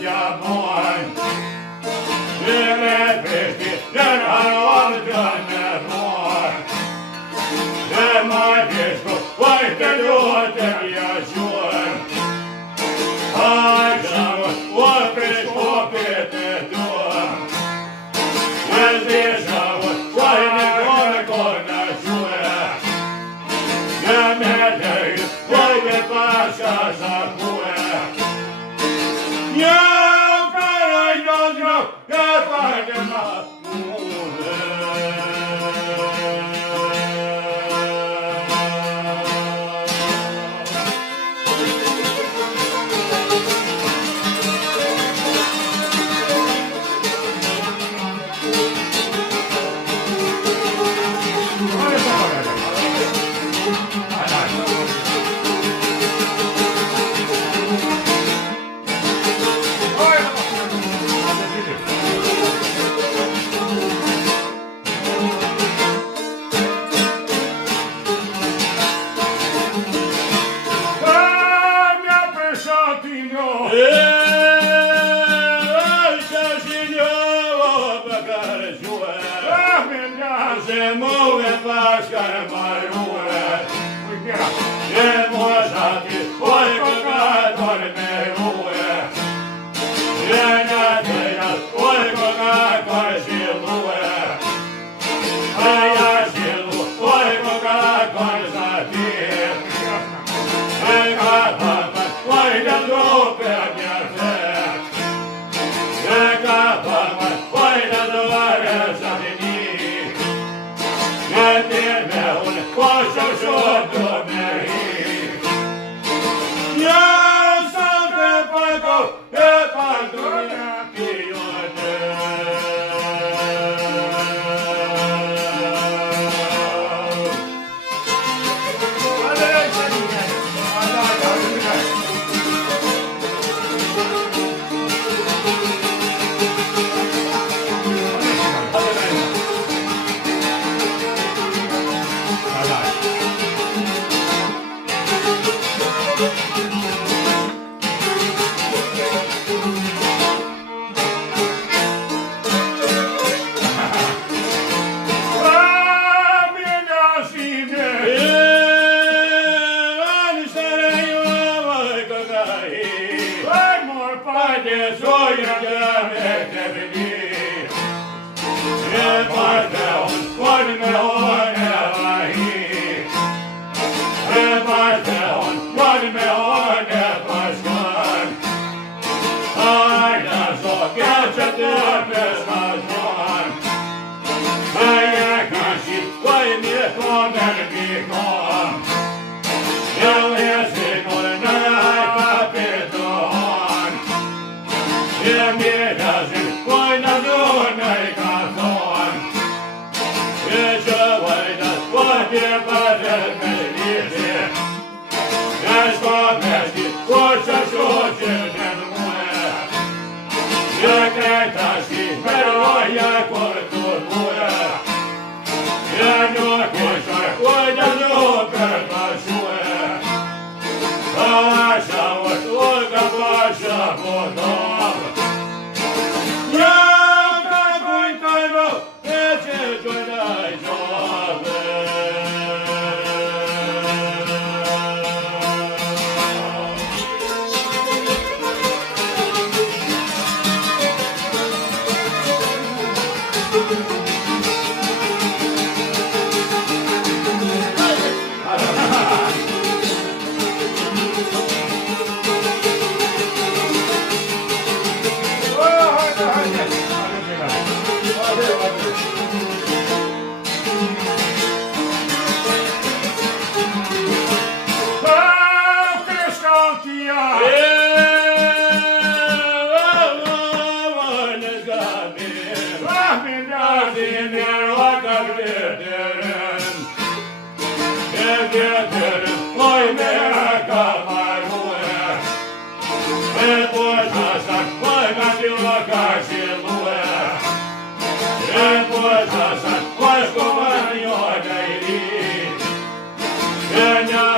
ja moin. Leveästi jänhän on tänne moin. Ja maitisko vaihteluoten ja syön. Aiksanut vuokris opetetua. Ja sisävut vainen korkona syö. Ja meidän voimme paskansa puhe. Ja päivänä ja päivänä mulle. Se muuve paskan maruudet. Se muosakin voiko katon me lue. Ja näkejä voiko kakoisi lue. Ja silu voiko kakonsa tie. Ja kapamat voidaan rupeat ja teet. Ja kapamat voidaan nuoresani niin. Ja tiemme on koso suotu meihin. Ja saatte paiko epäiltyjä kijoiteen. Ja